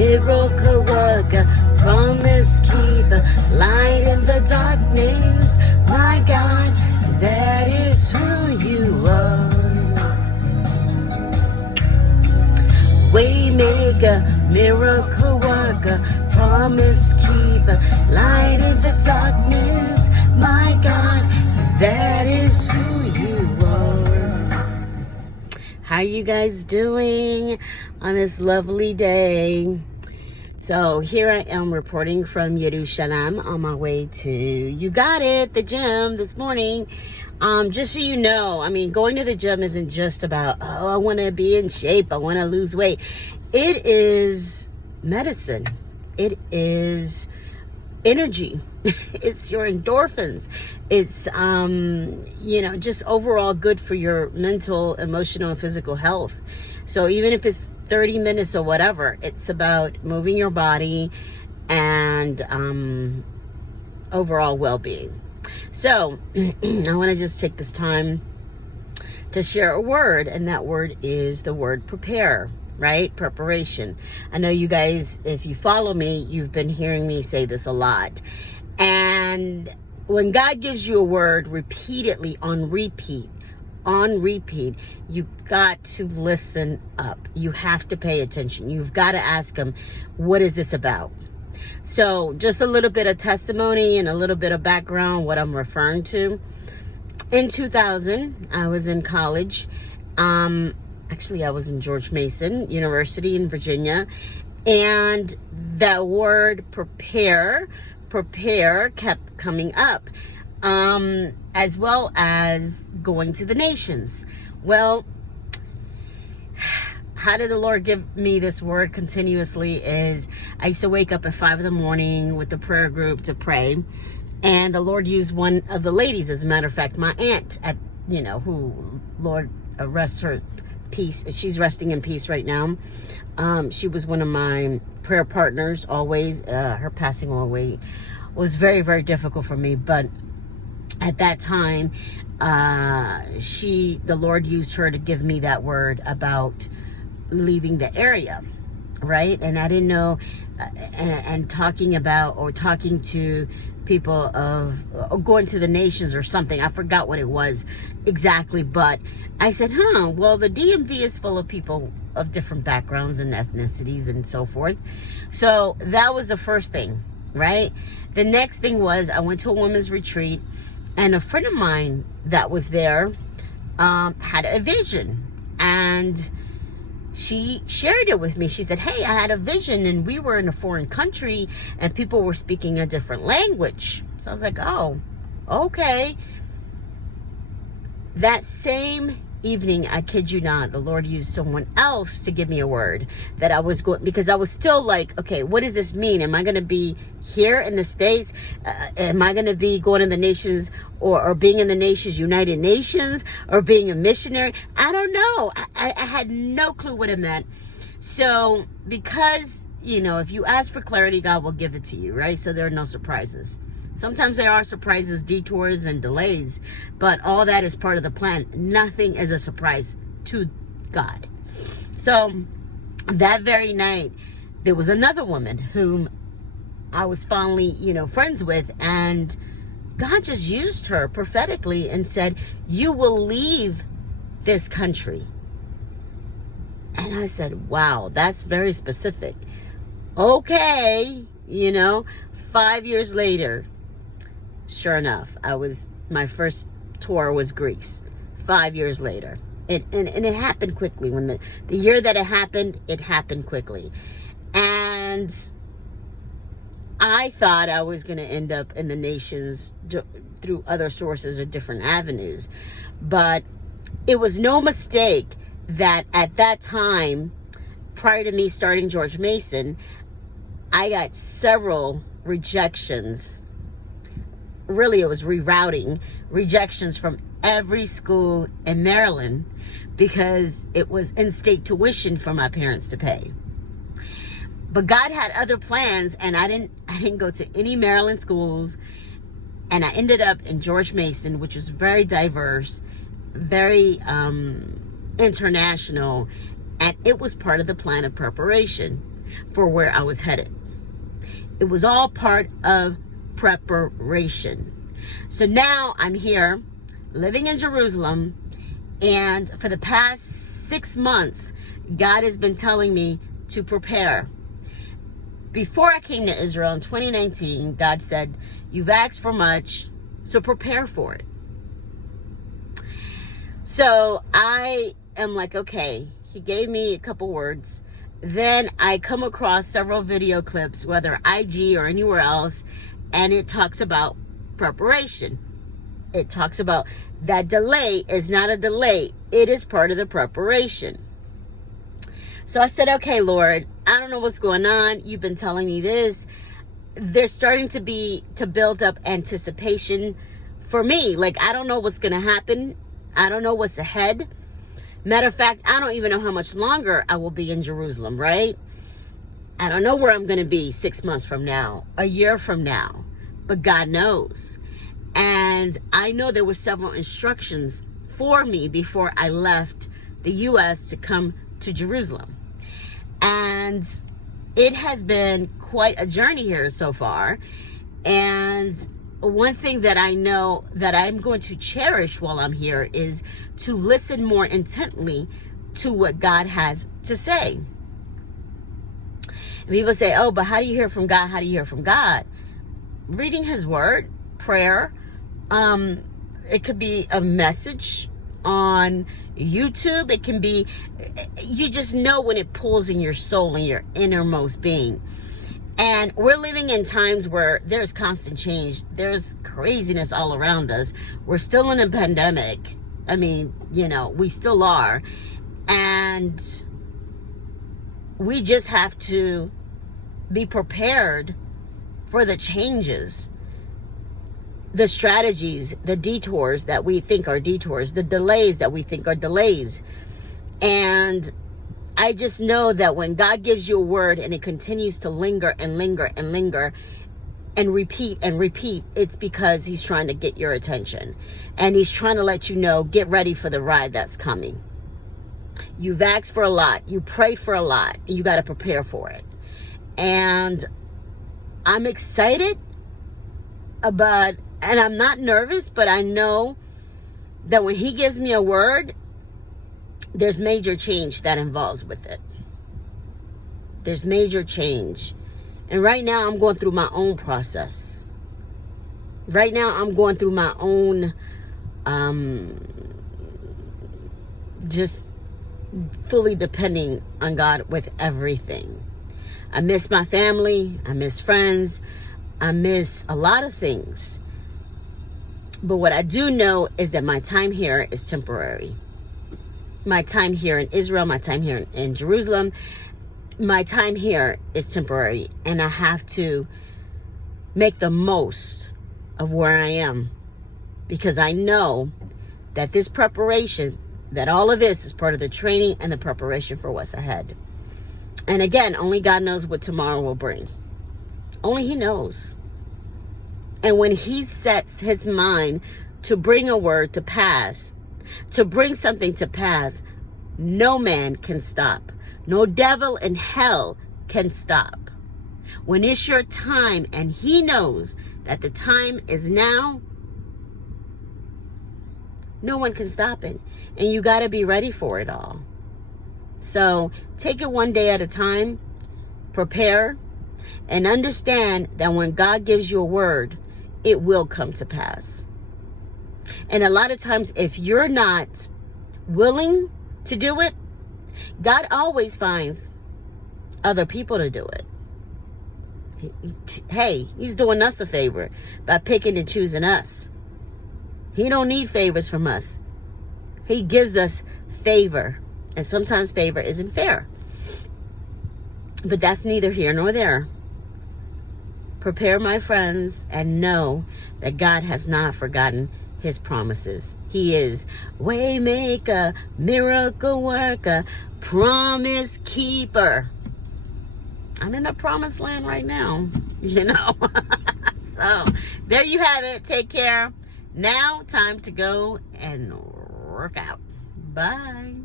miracle worker, promise keeper, light in the darkness. My God, that is who you are. Waymaker, miracle worker, promise keeper, light in the darkness. My God, that is who you are. How you guys doing on this lovely day? So here I am reporting from Yerushalayim on my way to, you got it, the gym this morning. Just so you know, I mean, going to the gym isn't just about, oh, I want to be in shape, I want to lose weight. It is medicine. It is energy. It's your endorphins. It's, just overall good for your mental, emotional, and physical health. So even if it's 30 minutes or whatever, it's about moving your body and overall well-being. So I want to just take this time to share a word, and that word is the word prepare, right? Preparation. I know you guys, if you follow me, you've been hearing me say this a lot. And when God gives you a word repeatedly on repeat, you've got to listen up. You have to pay attention. You've got to ask him, what is this about? So just a little bit of testimony and a little bit of background, what I'm referring to. In 2000, I was in college. Actually, I was in George Mason University in Virginia. And that word prepare kept coming up. As well as going to the nations. Well, how did the Lord give me this word continuously is I used to wake up at 5 a.m. with the prayer group to pray. And the Lord used one of the ladies, as a matter of fact, my aunt, who, Lord, rest her peace. She's resting in peace right now. She was one of my prayer partners always. Her passing away was very, very difficult for me. But at that time, the Lord used her to give me that word about leaving the area, right? And I didn't know, and talking to people or going to the nations or something. I forgot what it was exactly, but I said, well, the DMV is full of people of different backgrounds and ethnicities and so forth. So that was the first thing, right? The next thing was I went to a women's retreat, and a friend of mine that was there had a vision, and she shared it with me. She said, hey, I had a vision, and we were in a foreign country, and people were speaking a different language. So I was like, oh, okay. That same evening, I kid you not, the Lord used someone else to give me a word that I was going, because I was still like, okay, what does this mean? Am I going to be here in the States? Am I going to be going to the nations or being in the nations, United Nations, or being a missionary? I don't know. I had no clue what it meant. So because, if you ask for clarity, God will give it to you, right? So there are no surprises. Sometimes there are surprises, detours, and delays, but all that is part of the plan. Nothing is a surprise to God. So that very night, there was another woman whom I was fondly, friends with, and God just used her prophetically and said, you will leave this country. And I said, wow, that's very specific. Okay, 5 years later, sure enough, my first tour was Greece 5 years later. And it happened quickly. When the year that it happened quickly. And I thought I was going to end up in the nations through other sources or different avenues. But it was no mistake that at that time, prior to me starting George Mason, I got several rejections. Really, it was rejections from every school in Maryland because it was in-state tuition for my parents to pay. But God had other plans, and I didn't go to any Maryland schools, and I ended up in George Mason, which was very diverse, very international, and it was part of the plan of preparation. for where I was headed. It was all part of preparation. So now I'm here living in Jerusalem, and for the past 6 months, God has been telling me to prepare. Before I came to Israel in 2019, God said, you've asked for much, so prepare for it. So I am like, okay, he gave me a couple words. Then I come across several video clips, whether IG or anywhere else, and it talks about preparation. It talks about that delay is not a delay. It is part of the preparation. So I said, okay, Lord, I don't know what's going on. You've been telling me this. There's starting to build up anticipation for me. Like, I don't know what's going to happen. I don't know what's ahead. Matter of fact, I don't even know how much longer I will be in Jerusalem, right? I don't know where I'm going to be 6 months from now, a year from now, but God knows. And I know there were several instructions for me before I left the U.S. to come to Jerusalem. And it has been quite a journey here so far. And one thing that I know that I'm going to cherish while I'm here is to listen more intently to what God has to say. And people say, oh, but how do you hear from God? How do you hear from God? Reading his word, prayer. It could be a message on YouTube. It can be, you just know when it pulls in your soul and your innermost being. And we're living in times where there's constant change. There's craziness all around us. We're still in a pandemic. I mean, you know, we still are. And we just have to be prepared for the changes, the strategies, the detours that we think are detours, the delays that we think are delays. And I just know that when God gives you a word and it continues to linger and linger and linger and repeat, it's because he's trying to get your attention. And he's trying to let you know, get ready for the ride that's coming. You've asked for a lot. You prayed for a lot. And you got to prepare for it. And I'm excited about, and I'm not nervous, but I know that when he gives me a word, there's major change that involves with it. There's major change. And right now I'm going through my own process. Right now I'm going through my own, just fully depending on God with everything. I miss my family. I miss friends. I miss a lot of things. But what I do know is that my time here is temporary. My time here in Israel, my time here in Jerusalem, my time here is temporary. And I have to make the most of where I am. Because I know that this preparation, that all of this is part of the training and the preparation for what's ahead. And again, only God knows what tomorrow will bring. Only he knows. And when he sets his mind to bring a word to pass, to bring something to pass, no man can stop. No devil in hell can stop. When it's your time and he knows that the time is now, no one can stop it. And you got to be ready for it all. So take it one day at a time, prepare, and understand that when God gives you a word, it will come to pass. And a lot of times, if you're not willing to do it, God always finds other people to do it. Hey, he's doing us a favor by picking and choosing us. He don't need favors from us. He gives us favor. And sometimes favor isn't fair. But that's neither here nor there. Prepare, my friends, and know that God has not forgotten his promises. He is waymaker, miracle worker, promise keeper. I'm in the promised land right now, you know. So there you have it. Take care. Now time to go and work out. Bye.